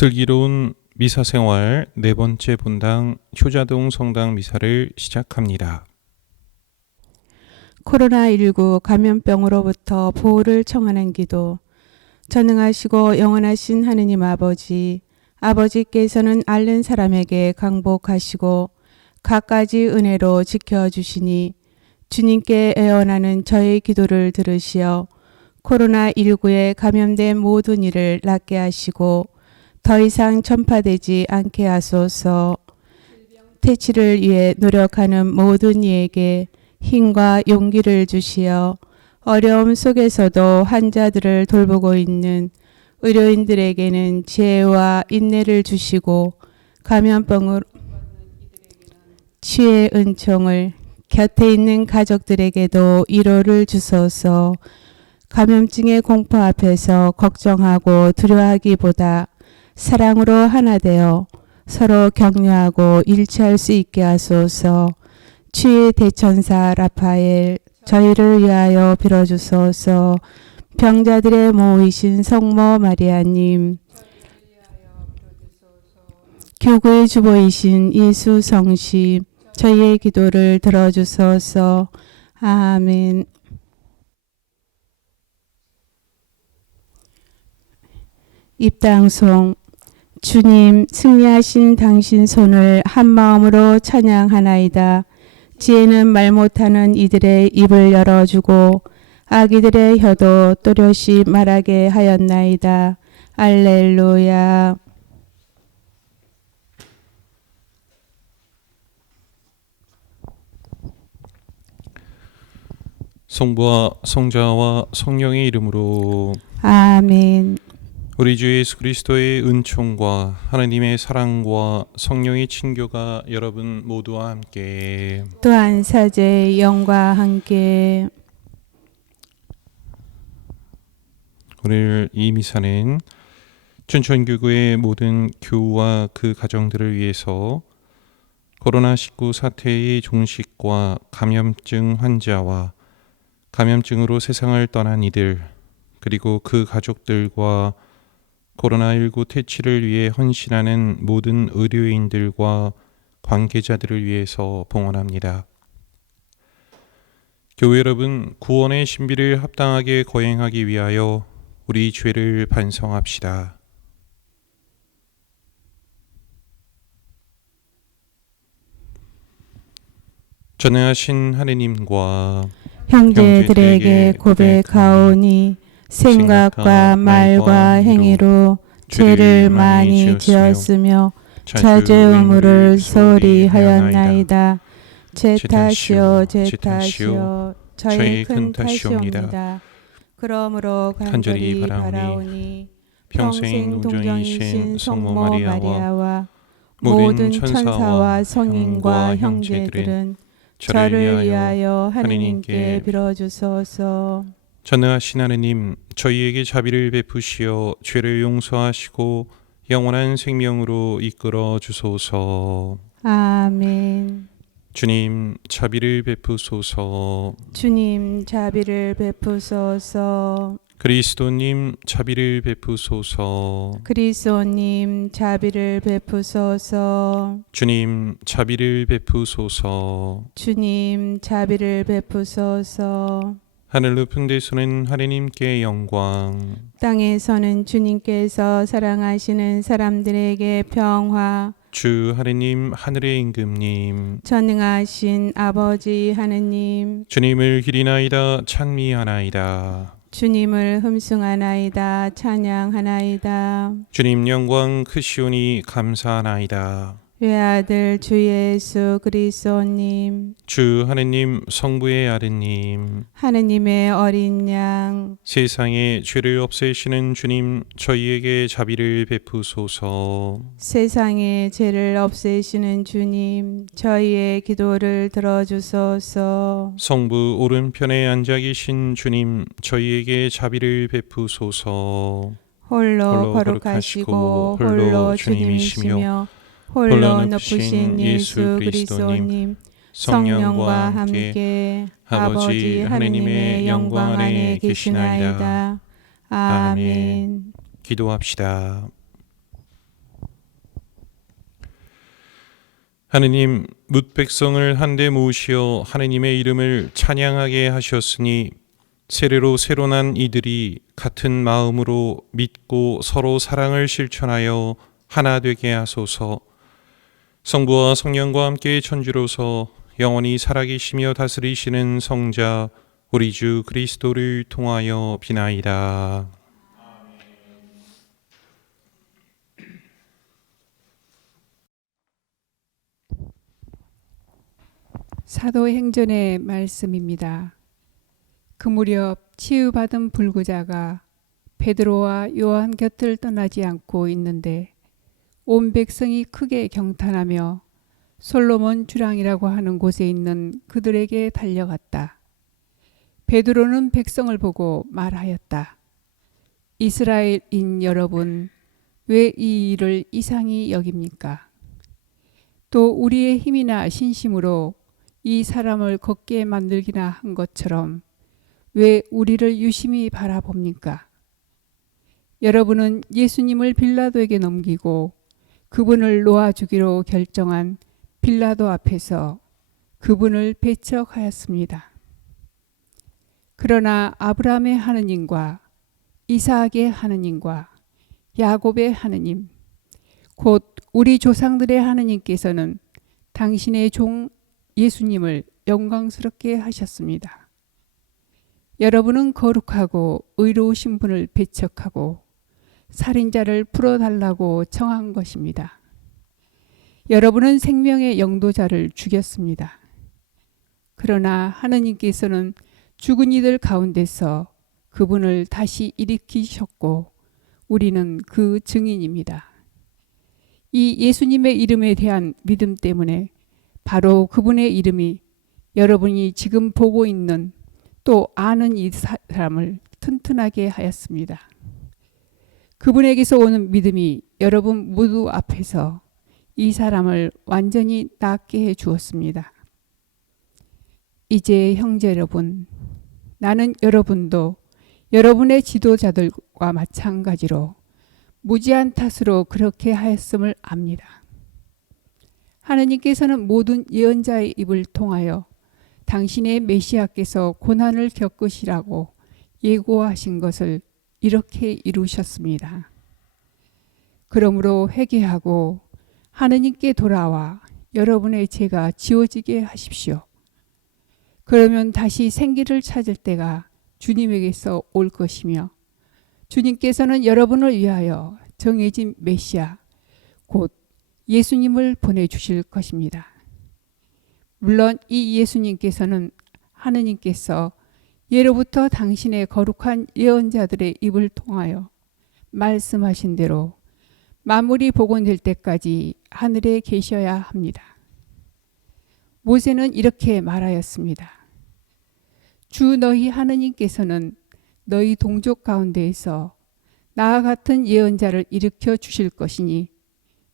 슬기로운 미사생활 네 번째 분당 효자동 성당 미사를 시작합니다. 코로나19 감염병으로부터 보호를 청하는 기도. 전능하시고 영원하신 하느님 아버지, 아버지께서는 앓는 사람에게 강복하시고 갖가지 은혜로 지켜주시니 주님께 애원하는 저의 기도를 들으시어 코로나19에 감염된 모든 이를 낫게 하시고 더 이상 전파되지 않게 하소서. 퇴치를 위해 노력하는 모든 이에게 힘과 용기를 주시어 어려움 속에서도 환자들을 돌보고 있는 의료인들에게는 지혜와 인내를 주시고 감염병으로 치유의 은총을 곁에 있는 가족들에게도 위로를 주소서. 감염증의 공포 앞에서 걱정하고 두려워하기보다 사랑으로 하나 되어 서로 격려하고 일치할 수 있게 하소서. 치유의 대천사 라파엘, 저희를 위하여 빌어주소서. 병자들의 모이신 성모 마리아님, 교구의 주보이신 예수 성심, 저희의 기도를 들어주소서. 아멘. 입당송. 주님, 승리하신 당신 손을 한 마음으로 찬양하나이다. 지혜는 말 못하는 이들의 입을 열어주고 아기들의 혀도 또렷이 말하게 하였나이다. 알렐루야. 성부와 성자와 성령의 이름으로 아멘. 우리 주 예수 그리스도의 은총과 하나님의 사랑과 성령의 친교가 여러분 모두와 함께 또한 사제의 영과 함께. 오늘 이 미사는 춘천교구의 모든 교우와 그 가정들을 위해서 코로나19 사태의 종식과 감염증 환자와 감염증으로 세상을 떠난 이들, 그리고 그 가족들과 코로나19 퇴치를 위해 헌신하는 모든 의료인들과 관계자들을 위해서 봉헌합니다. 교회 여러분, 구원의 신비를 합당하게 거행하기 위하여 우리 죄를 반성합시다. 전능하신 하느님과 형제들에게 고백하오니 생각과 말과 행위로 죄를 많이 지었으며 자주 의무를 소홀히 하였나이다. 제 탓이요 저의 큰 탓이옵니다. 그러므로 간절히 바라오니 평생 동정이신 성모 마리아와 모든 천사와 성인과 형제들은 저를 위하여 하느님께 빌어주소서. 전능하신 하느님, 저희에게 자비를 베푸시어 죄를 용서하시고 영원한 생명으로 이끌어 주소서. 아멘. 주님, 자비를 베푸소서. 주님, 자비를 베푸소서. 그리스도님, 자비를 베푸소서. 그리스도님, 자비를 베푸소서. 주님, 자비를 베푸소서. 주님, 자비를 베푸소서. 하늘 높은 데서는 하느님께 영광, 땅에서는 주님께서 사랑하시는 사람들에게 평화, 주 하느님 하늘의 임금님 전능하신 아버지 하느님, 주님을 기리나이다 찬미하나이다. 주님을 흠숭하나이다 찬양하나이다. 주님 영광 크시오니 감사하나이다. 외아들 주 예수 그리스도님, 주 하느님 성부의 아드님 하느님의 어린 양, 세상의 죄를 없애시는 주님 저희에게 자비를 베푸소서. 세상의 죄를 없애시는 주님, 저희의 기도를 들어주소서. 성부 오른편에 앉아 계신 주님 저희에게 자비를 베푸소서. 홀로 거룩하시고 홀로 주님이시며 홀로 높으신 예수 그리스도님, 성령과 함께 아버지 하느님의 영광 안에 계시나이다. 아멘. 기도합시다. 하느님, 뭇 백성을 한데 모으시어 하느님의 이름을 찬양하게 하셨으니 세례로 새로 난 이들이 같은 마음으로 믿고 서로 사랑을 실천하여 하나 되게 하소서. 성부와 성령과 함께 천주로서 영원히 살아계시며 다스리시는 성자 우리 주 그리스도를 통하여 비나이다. 사도행전의 말씀입니다. 그 무렵 치유받은 불구자가 베드로와 요한 곁을 떠나지 않고 있는데 온 백성이 크게 경탄하며 솔로몬 주랑이라고 하는 곳에 있는 그들에게 달려갔다. 베드로는 백성을 보고 말하였다. 이스라엘인 여러분, 왜 이 일을 이상히 여깁니까? 또 우리의 힘이나 신심으로 이 사람을 걷게 만들기나 한 것처럼 왜 우리를 유심히 바라봅니까? 여러분은 예수님을 빌라도에게 넘기고 그분을 놓아주기로 결정한 빌라도 앞에서 그분을 배척하였습니다. 그러나 아브라함의 하느님과 이삭의 하느님과 야곱의 하느님, 곧 우리 조상들의 하느님께서는 당신의 종 예수님을 영광스럽게 하셨습니다. 여러분은 거룩하고 의로우신 분을 배척하고 살인자를 풀어달라고 청한 것입니다. 여러분은 생명의 영도자를 죽였습니다. 그러나 하느님께서는 죽은 이들 가운데서 그분을 다시 일으키셨고 우리는 그 증인입니다. 이 예수님의 이름에 대한 믿음 때문에 바로 그분의 이름이 여러분이 지금 보고 있는 또 아는 이 사람을 튼튼하게 하였습니다. 그분에게서 오는 믿음이 여러분 모두 앞에서 이 사람을 완전히 낫게 해 주었습니다. 이제 형제 여러분, 나는 여러분도 여러분의 지도자들과 마찬가지로 무지한 탓으로 그렇게 하였음을 압니다. 하느님께서는 모든 예언자의 입을 통하여 당신의 메시아께서 고난을 겪으시라고 예고하신 것을 이렇게 이루셨습니다. 그러므로 회개하고 하느님께 돌아와 여러분의 죄가 지워지게 하십시오. 그러면 다시 생기를 찾을 때가 주님에게서 올 것이며 주님께서는 여러분을 위하여 정해진 메시아 곧 예수님을 보내주실 것입니다. 물론 이 예수님께서는 하느님께서 예로부터 당신의 거룩한 예언자들의 입을 통하여 말씀하신 대로 만물이 복원될 때까지 하늘에 계셔야 합니다. 모세는 이렇게 말하였습니다. 주 너희 하느님께서는 너희 동족 가운데에서 나와 같은 예언자를 일으켜 주실 것이니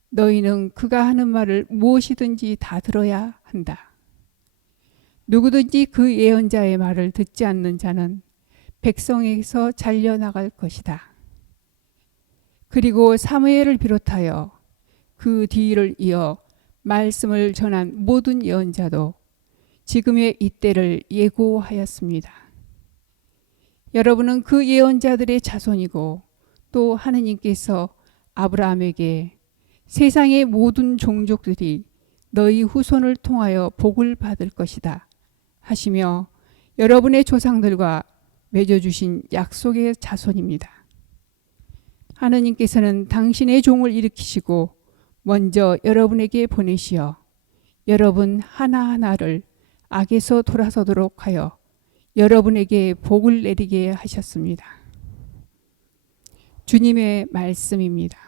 너희는 그가 하는 말을 무엇이든지 다 들어야 한다. 누구든지 그 예언자의 말을 듣지 않는 자는 백성에게서 잘려나갈 것이다. 그리고 사무엘을 비롯하여 그 뒤를 이어 말씀을 전한 모든 예언자도 지금의 이때를 예고하였습니다. 여러분은 그 예언자들의 자손이고 또 하느님께서 아브라함에게 세상의 모든 종족들이 너희 후손을 통하여 복을 받을 것이다 하시며 여러분의 조상들과 맺어주신 약속의 자손입니다. 하느님께서는 당신의 종을 일으키시고 먼저 여러분에게 보내시어 여러분 하나하나를 악에서 돌아서도록 하여 여러분에게 복을 내리게 하셨습니다. 주님의 말씀입니다.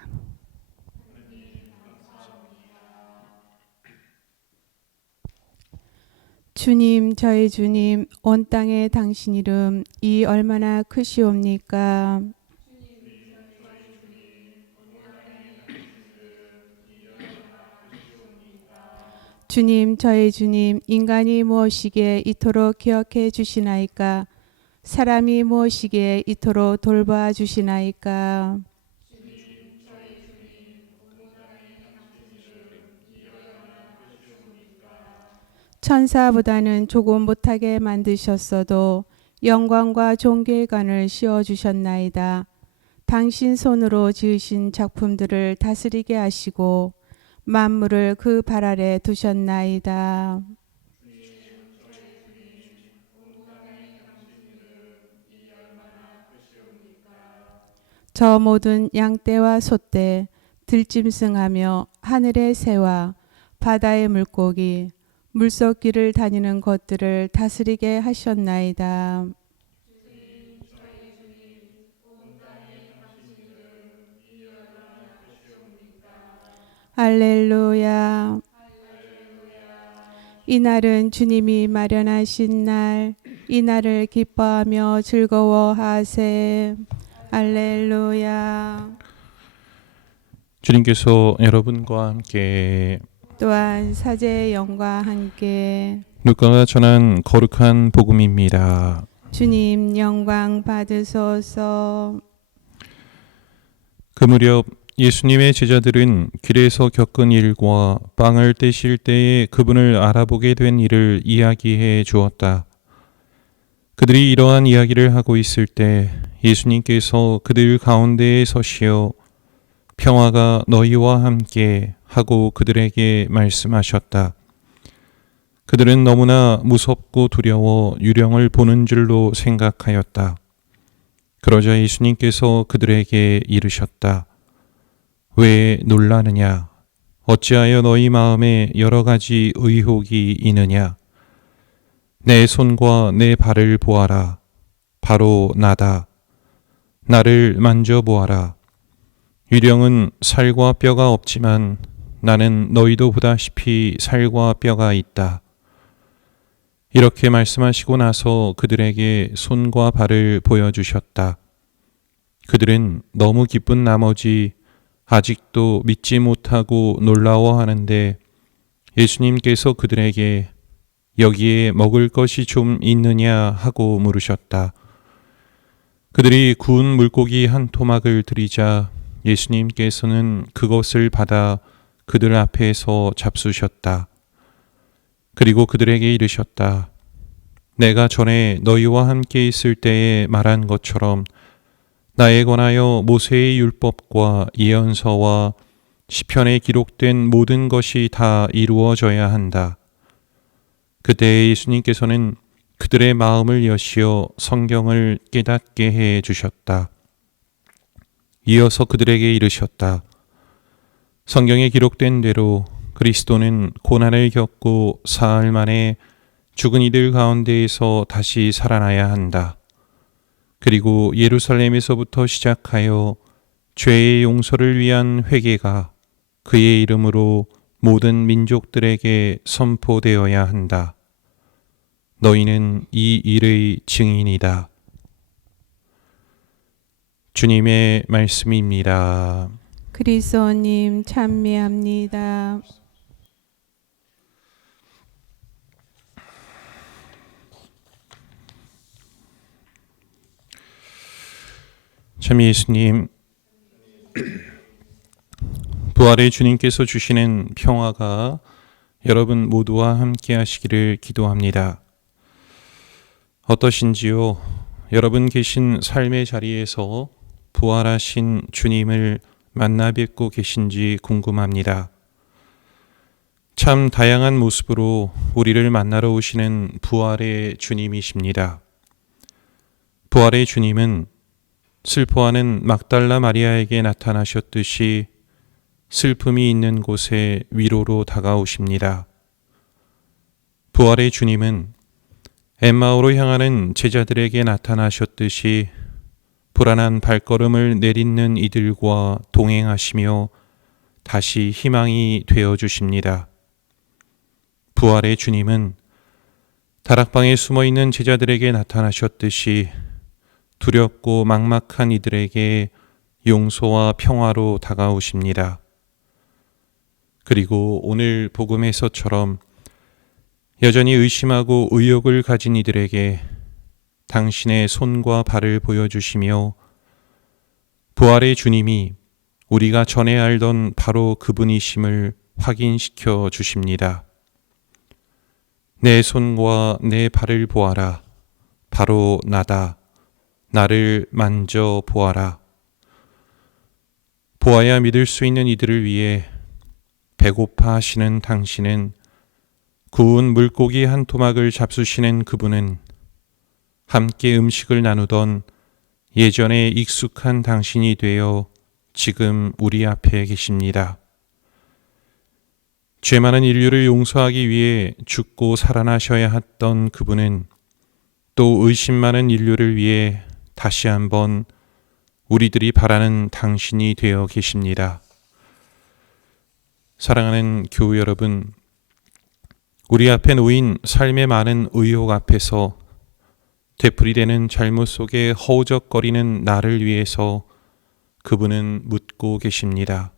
주님, 저희 주님, 온 땅에 당신 이름 이 얼마나 크시옵니까? 주님, 저희 주님, 인간이 무엇이기에 이토록 기억해 주시나이까? 사람이 무엇이기에 이토록 돌봐 주시나이까? 천사보다는 조금 못하게 만드셨어도 영광과 존귀관을 씌워주셨나이다. 당신 손으로 지으신 작품들을 다스리게 하시고 만물을 그 발 아래 두셨나이다. 저 모든 양떼와 소떼, 들짐승하며 하늘의 새와 바다의 물고기, 물속 길을 다니는 것들을 다스리게 하셨나이다. 할렐루야. 이 날은 주님이 마련하신 날, 이 날을 기뻐하며 즐거워하세. 할렐루야. 주님께서 여러분과 함께 또한 사제의 영과 함께 누가가 전한 거룩한 복음입니다. 주님 영광 받으소서. 그 무렵 예수님의 제자들은 길에서 겪은 일과 빵을 떼실 때에 그분을 알아보게 된 일을 이야기해 주었다. 그들이 이러한 이야기를 하고 있을 때 예수님께서 그들 가운데에 서시어 평화가 너희와 함께 하고 그들에게 말씀하셨다. 그들은 너무나 무섭고 두려워 유령을 보는 줄로 생각하였다. 그러자 예수님께서 그들에게 이르셨다. 왜 놀라느냐? 어찌하여 너희 마음에 여러 가지 의혹이 있느냐? 내 손과 내 발을 보아라. 바로 나다. 나를 만져보아라. 유령은 살과 뼈가 없지만 나는 너희도 보다시피 살과 뼈가 있다. 이렇게 말씀하시고 나서 그들에게 손과 발을 보여주셨다. 그들은 너무 기쁜 나머지 아직도 믿지 못하고 놀라워하는데 예수님께서 그들에게 여기에 먹을 것이 좀 있느냐 하고 물으셨다. 그들이 구운 물고기 한 토막을 드리자 예수님께서는 그것을 받아 그들 앞에서 잡수셨다. 그리고 그들에게 이르셨다. 내가 전에 너희와 함께 있을 때에 말한 것처럼 나에 관하여 모세의 율법과 예언서와 시편에 기록된 모든 것이 다 이루어져야 한다. 그때 예수님께서는 그들의 마음을 여시어 성경을 깨닫게 해 주셨다. 이어서 그들에게 이르셨다. 성경에 기록된 대로 그리스도는 고난을 겪고 사흘 만에 죽은 이들 가운데에서 다시 살아나야 한다. 그리고 예루살렘에서부터 시작하여 죄의 용서를 위한 회개가 그의 이름으로 모든 민족들에게 선포되어야 한다. 너희는 이 일의 증인이다. 주님의 말씀입니다. 그리스도님 찬미합니다. 참 예수님, 부활의 주님께서 주시는 평화가 여러분 모두와 함께 하시기를 기도합니다. 어떠신지요? 여러분 계신 삶의 자리에서 부활하신 주님을 만나 뵙고 계신지 궁금합니다. 참 다양한 모습으로 우리를 만나러 오시는 부활의 주님이십니다. 부활의 주님은 슬퍼하는 막달라 마리아에게 나타나셨듯이 슬픔이 있는 곳에 위로로 다가오십니다. 부활의 주님은 엠마오로 향하는 제자들에게 나타나셨듯이 불안한 발걸음을 내딛는 이들과 동행하시며 다시 희망이 되어 주십니다. 부활의 주님은 다락방에 숨어 있는 제자들에게 나타나셨듯이 두렵고 막막한 이들에게 용서와 평화로 다가오십니다. 그리고 오늘 복음에서처럼 여전히 의심하고 의욕을 가진 이들에게 당신의 손과 발을 보여주시며 부활의 주님이 우리가 전에 알던 바로 그분이심을 확인시켜 주십니다. 내 손과 내 발을 보아라. 바로 나다. 나를 만져 보아라. 보아야 믿을 수 있는 이들을 위해 배고파 하시는 당신은, 구운 물고기 한 토막을 잡수시는 그분은, 함께 음식을 나누던 예전에 익숙한 당신이 되어 지금 우리 앞에 계십니다. 죄 많은 인류를 용서하기 위해 죽고 살아나셔야 했던 그분은 또 의심 많은 인류를 위해 다시 한번 우리들이 바라는 당신이 되어 계십니다. 사랑하는 교우 여러분, 우리 앞에 놓인 삶의 많은 의혹 앞에서 되풀이되는 잘못 속에 허우적거리는 나를 위해서 그분은 묻고 계십니다.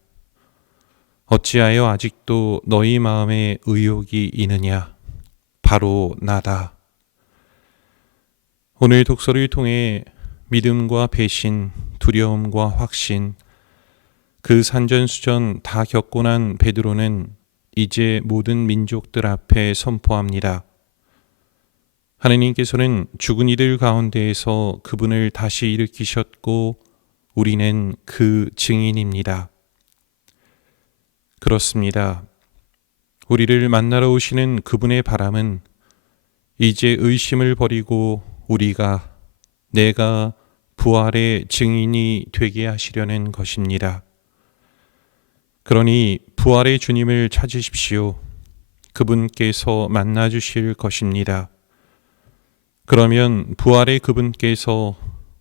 어찌하여 아직도 너희 마음에 의혹이 있느냐? 바로 나다. 오늘 독서를 통해 믿음과 배신, 두려움과 확신, 그 산전수전 다 겪고 난 베드로는 이제 모든 민족들 앞에 선포합니다. 하느님께서는 죽은 이들 가운데에서 그분을 다시 일으키셨고 우리는 그 증인입니다. 그렇습니다. 우리를 만나러 오시는 그분의 바람은 이제 의심을 버리고 내가 부활의 증인이 되게 하시려는 것입니다. 그러니 부활의 주님을 찾으십시오. 그분께서 만나 주실 것입니다. 그러면 부활의 그분께서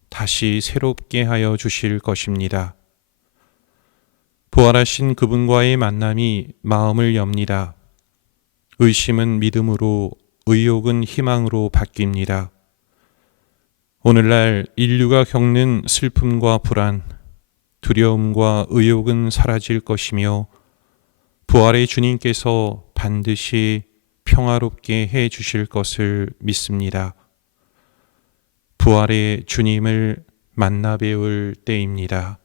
다시 새롭게 하여 주실 것입니다. 부활하신 그분과의 만남이 마음을 엽니다. 의심은 믿음으로, 의욕은 희망으로 바뀝니다. 오늘날 인류가 겪는 슬픔과 불안, 두려움과 의욕은 사라질 것이며 부활의 주님께서 반드시 평화롭게 해 주실 것을 믿습니다. 부활의 주님을 만나 뵈올 때입니다.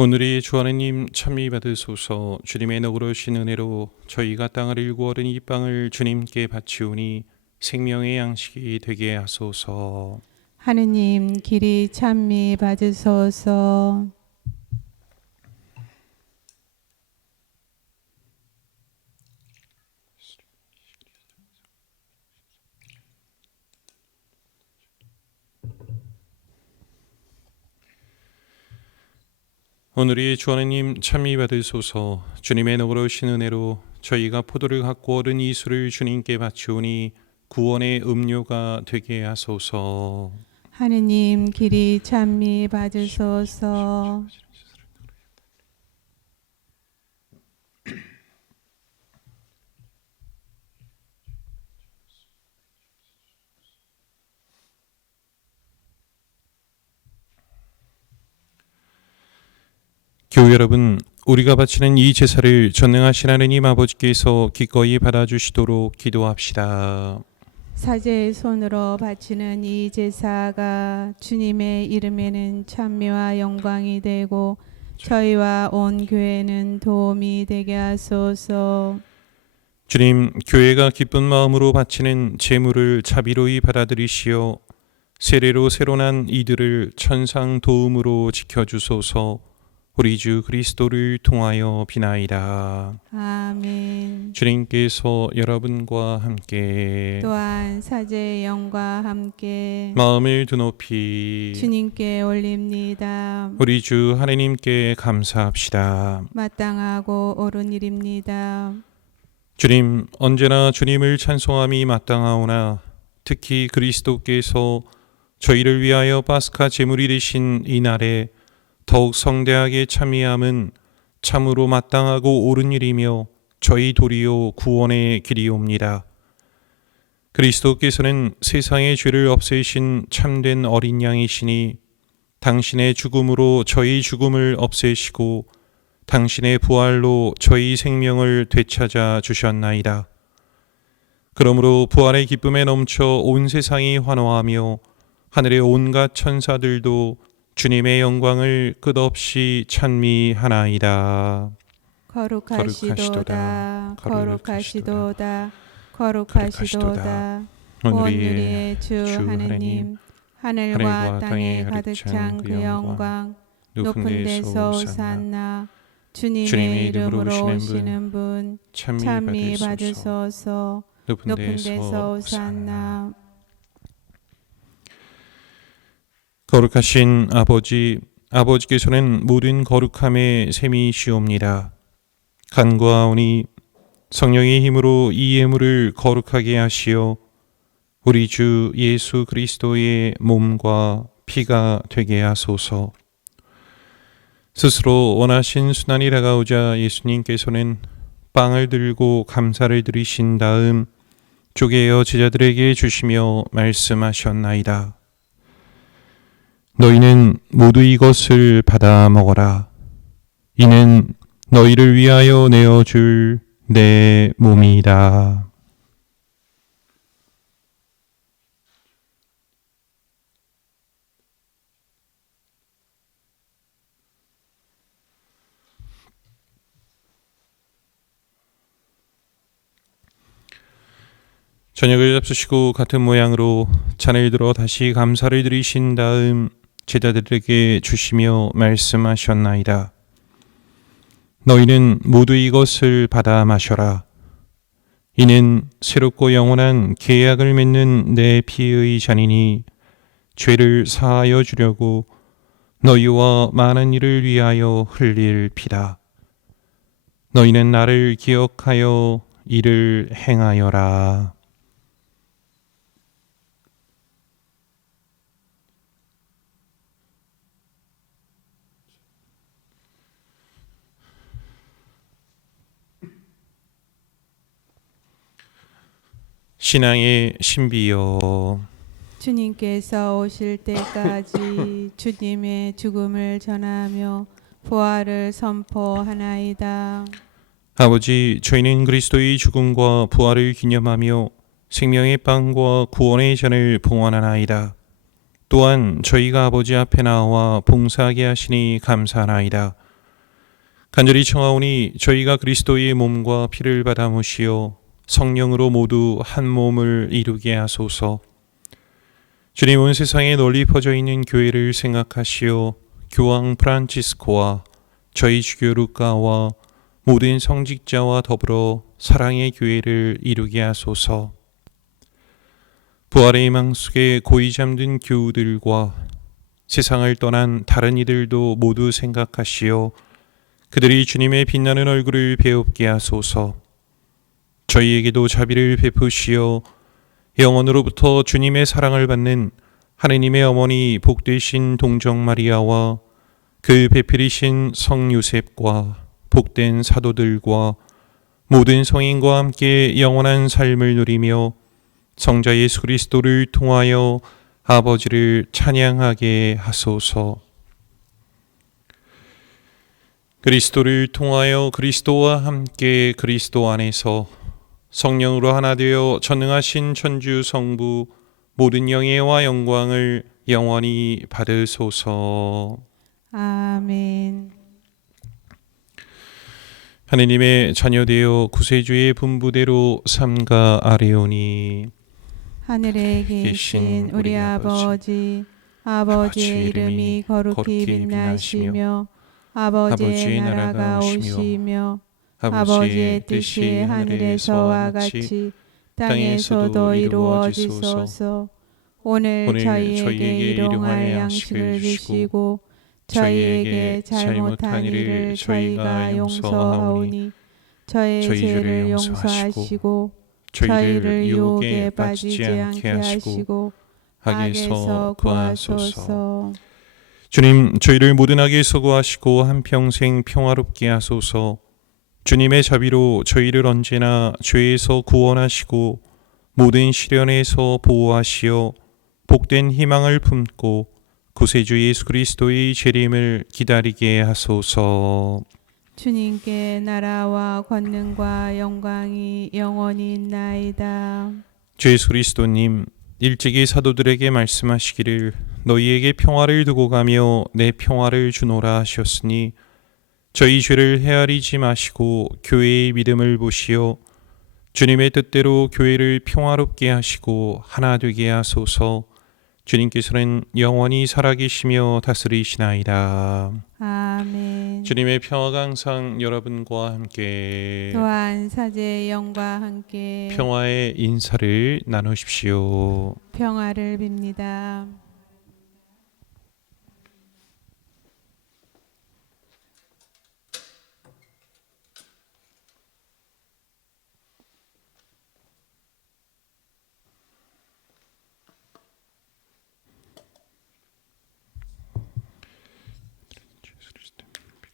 오늘이 주 하나님 참미 받으소서. 주님의 너그러우신 은혜로 저희가 땅을 일구 얻은 이 빵을 주님께 바치오니 생명의 양식이 되게 하소서. 하느님 길이 찬미 받으소서. 오늘이 주 하나님 참미 받으소서. 주님의 너그러우신 은혜로 저희가 포도를 갖고 얻은 이 술을 주님께 바치오니 구원의 음료가 되게 하소서. 하느님 길이 찬미 받으소서. 교회 여러분, 우리가 바치는 이 제사를 전능하신 하느님 아버지께서 기꺼이 받아주시도록 기도합시다. 사제의 손으로 바치는 이 제사가 주님의 이름에는 찬미와 영광이 되고 저희와 온 교회는 도움이 되게 하소서. 주님, 교회가 기쁜 마음으로 바치는 제물을 자비로이 받아들이시어 세례로 새로 난 이들을 천상 도움으로 지켜주소서. 우리 주 그리스도를 통하여 비나이다. 아멘. 주님께서 여러분과 함께 또한 사제의 영과 함께 마음을 드높이 주님께 올립니다. 우리 주 하나님께 감사합시다. 마땅하고 옳은 일입니다. 주님, 언제나 주님을 찬송함이 마땅하오나 특히 그리스도께서 저희를 위하여 파스카 제물이 되신 이 날에 더욱 성대하게 참여함은 참으로 마땅하고 옳은 일이며 저희 도리어 구원의 길이옵니다. 그리스도께서는 세상의 죄를 없애신 참된 어린 양이시니 당신의 죽음으로 저희 죽음을 없애시고 당신의 부활로 저희 생명을 되찾아 주셨나이다. 그러므로 부활의 기쁨에 넘쳐 온 세상이 환호하며 하늘의 온갖 천사들도 주님의 영광을 끝없이 찬미하나이다. 거룩하시도다. 거룩하시도다. 거룩하시도다. 온누리의 주 하느님, 하늘과 땅에 가득 찬 그 영광, 높은 데서 오산나. 주님의 이름으로 오시는 분 찬미 받으소서. 높은 데서 오산나. 거룩하신 아버지, 아버지께서는 모든 거룩함의 셈이시옵니다. 간구하오니 성령의 힘으로 이 예물을 거룩하게 하시어 우리 주 예수 그리스도의 몸과 피가 되게 하소서. 스스로 원하신 순환이 다가오자 예수님께서는 빵을 들고 감사를 드리신 다음 쪼개어 제자들에게 주시며 말씀하셨나이다. 너희는 모두 이것을 받아 먹어라. 이는 너희를 위하여 내어줄 내 몸이다. 저녁을 잡수시고 같은 모양으로 잔을 들어 다시 감사를 드리신 다음 제자들에게 주시며 말씀하셨나이다. 너희는 모두 이것을 받아 마셔라. 이는 새롭고 영원한 계약을 맺는 내 피의 잔이니 죄를 사하여 주려고 너희와 많은 이를 위하여 흘릴 피다. 너희는 나를 기억하여 이를 행하여라. 신앙의 신비여, 주님께서 오실 때까지 주님의 죽음을 전하며 부활을 선포하나이다. 아버지, 저희는 그리스도의 죽음과 부활을 기념하며 생명의 빵과 구원의 잔을 봉헌하나이다. 또한 저희가 아버지 앞에 나와 봉사하게 하시니 감사하나이다. 간절히 청하오니 저희가 그리스도의 몸과 피를 받아 모시어 성령으로 모두 한 몸을 이루게 하소서. 주님, 온 세상에 널리 퍼져 있는 교회를 생각하시어 교황 프란치스코와 저희 주교 루카와 모든 성직자와 더불어 사랑의 교회를 이루게 하소서. 부활의 희망 속에 고이 잠든 교우들과 세상을 떠난 다른 이들도 모두 생각하시어 그들이 주님의 빛나는 얼굴을 배웁게 하소서. 저희에게도 자비를 베푸시어 영원으로부터 주님의 사랑을 받는 하느님의 어머니 복되신 동정 마리아와 그 배필이신 성 요셉과 복된 사도들과 모든 성인과 함께 영원한 삶을 누리며 성자 예수 그리스도를 통하여 아버지를 찬양하게 하소서. 그리스도를 통하여 그리스도와 함께 그리스도 안에서 성령으로 하나 되어 전능하신 천주 성부 모든 영예와 영광을 영원히 받으소서. 아멘. 하느님의 자녀되어 구세주의 분부대로 삼가 아뢰오니 하늘에 계신 우리 아버지의 이름이 거룩히 빛나시며 아버지의 나라가 오시며 아버지의 뜻이 하늘에서와 같이 땅에서도 이루어지소서. 오늘 저희에게 일용할 양식을 주시고 저희에게 잘못한 일을 저희가 용서하오니 저희 죄를 용서하시고 저희를 유혹에 빠지지 않게 하시고 악에서 구하소서. 주님, 저희를 모든 악에서 구하시고 한평생 평화롭게 하소서. 주님의 자비로 저희를 언제나 죄에서 구원하시고 모든 시련에서 보호하시어 복된 희망을 품고 구세주 예수 그리스도의 재림을 기다리게 하소서. 주님께 나라와 권능과 영광이 영원히 있나이다. 주 예수 그리스도님, 일찍이 사도들에게 말씀하시기를 너희에게 평화를 두고 가며 내 평화를 주노라 하셨으니 저희 죄를 헤아리지 마시고 교회의 믿음을 보시어 주님의 뜻대로 교회를 평화롭게 하시고 하나 되게 하소서. 주님께서는 영원히 살아계시며 다스리시나이다. 아멘. 주님의 평화가 항상 여러분과 함께 또한 사제의 영과 함께 평화의 인사를 나누십시오. 평화를 빕니다.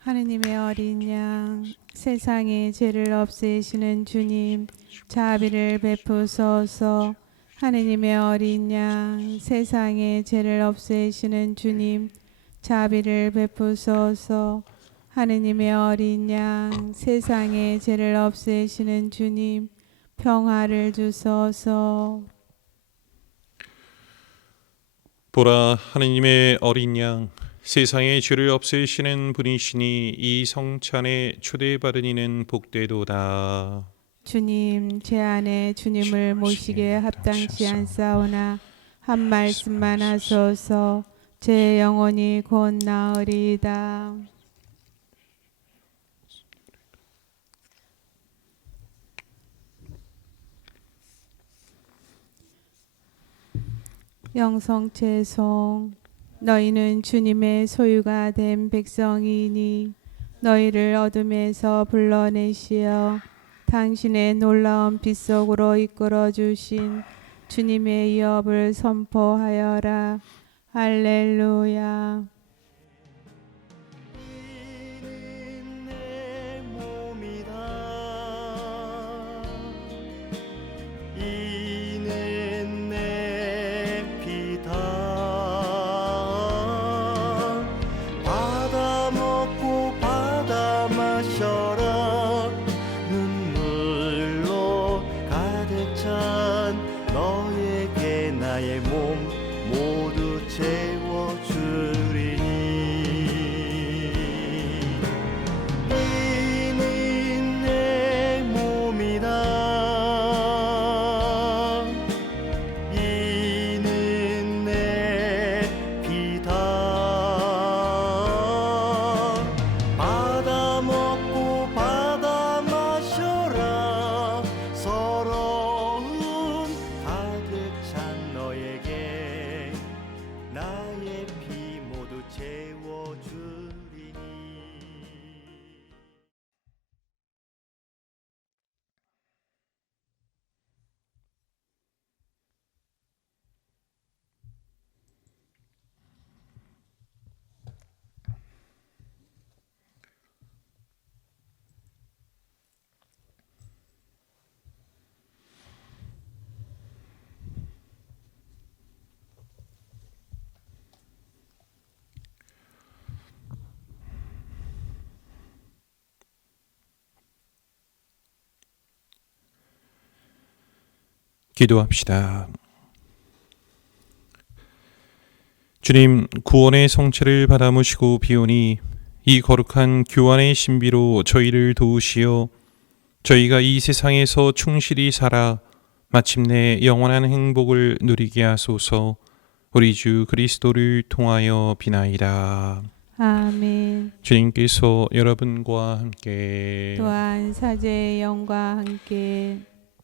하느님의 어린 양, 세상의 죄를 없애시는 주님, 자비를 베푸소서. 하느님의 어린 양, 세상의 죄를 없애시는 주님, 자비를 베푸소서. 하느님의 어린 양, 세상의 죄를 없애시는 주님, 평화를 주소서. 보라, 하느님의 어린 양, 세상의 죄를 없애시는 분이시니 이 성찬에 초대받은 이는 복되도다. 주님, 제 안에 주님을 모시기에 합당치 않사오나 한 말씀만 하소서. 제 영혼이 곧 나으리이다. 영성채송. 너희는 주님의 소유가 된 백성이니 너희를 어둠에서 불러내시어 당신의 놀라운 빛 속으로 이끌어 주신 주님의 위업을 선포하여라. 할렐루야. 이는 내 몸이다. 이는 내 피다. 받아 먹고 받아 마셔라. 눈물로 가득 찬 너에게 나의 몸 모두 채워주리니. 이는 내 몸이다. 이는 내 피다. 받아 먹고 받아 마셔라. 서러움 가득 찬 너에게 나의 기도합시다. 주님, 구원의 성체를 받아 모시고 비오니 이 거룩한 교환의 신비로 저희를 도우시어 저희가 이 세상에서 충실히 살아 마침내 영원한 행복을 누리게 하소서. 우리 주 그리스도를 통하여 비나이다. 아멘. 주님께서 여러분과 함께 또한 사제의 영과 함께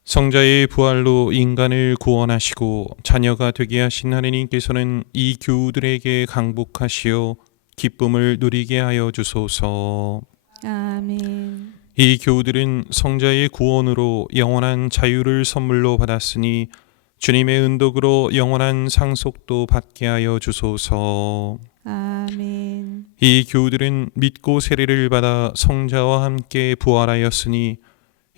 성자의 부활로 인간을 구원하시고 자녀가 되게 하신 하느님께서는 이 교우들에게 강복하시어 기쁨을 누리게 하여 주소서. 아멘. 이 교우들은 성자의 구원으로 영원한 자유를 선물로 받았으니 주님의 은덕으로 영원한 상속도 받게 하여 주소서. 아멘. 이 교우들은 믿고 세례를 받아 성자와 함께 부활하였으니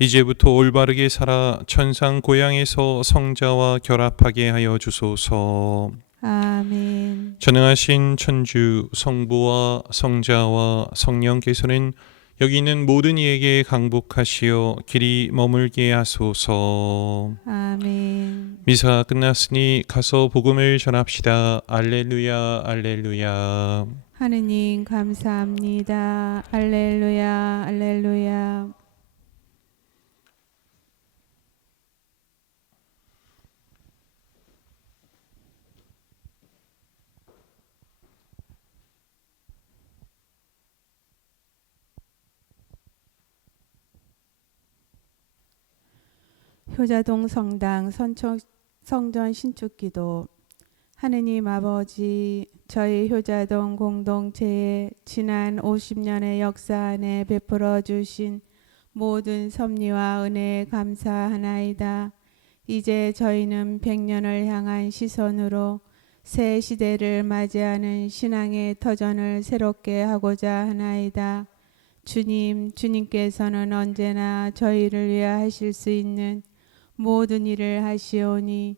이제부터 올바르게 살아 천상 고향에서 성자와 결합하게 하여 주소서. 아멘. 전능하신 천주 성부와 성자와 성령께서는 여기 있는 모든 이에게 강복하시어 길이 머물게 하소서. 아멘. 미사가 끝났으니 가서 복음을 전합시다. 알렐루야, 알렐루야. 하느님 감사합니다. 알렐루야, 알렐루야. 효자동 성당 성전 신축기도. 하느님 아버지, 저희 효자동 공동체에 지난 50년의 역사 안에 베풀어 주신 모든 섭리와 은혜에 감사하나이다. 이제 저희는 100년을 향한 시선으로 새 시대를 맞이하는 신앙의 터전을 새롭게 하고자 하나이다. 주님께서는 언제나 저희를 위해 하실 수 있는 모든 일을 하시오니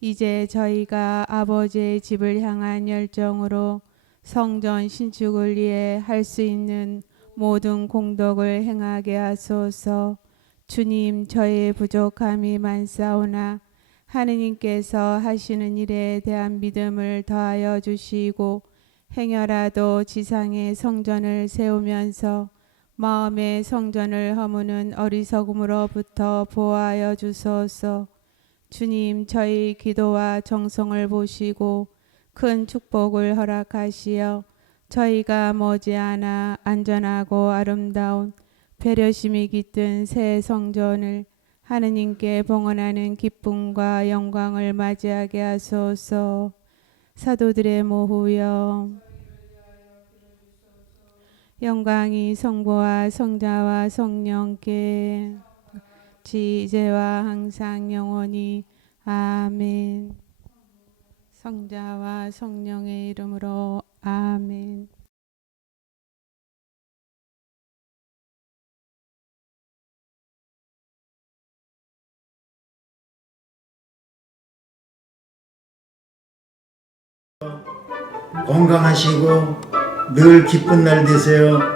이제 저희가 아버지의 집을 향한 열정으로 성전 신축을 위해 할 수 있는 모든 공덕을 행하게 하소서. 주님, 저희의 부족함이 많사오나 하느님께서 하시는 일에 대한 믿음을 더하여 주시고 행여라도 지상의 성전을 세우면서 마음의 성전을 허무는 어리석음으로부터 보호하여 주소서. 주님, 저희 기도와 정성을 보시고 큰 축복을 허락하시어 저희가 머지않아 안전하고 아름다운 배려심이 깃든 새 성전을 하느님께 봉헌하는 기쁨과 영광을 맞이하게 하소서. 사도들의 모후여, 영광이 성부와 성자와 성령께 이제와 항상 영원히 아멘. 성자와 성령의 이름으로 아멘. 건강하시고 늘 기쁜 날 되세요.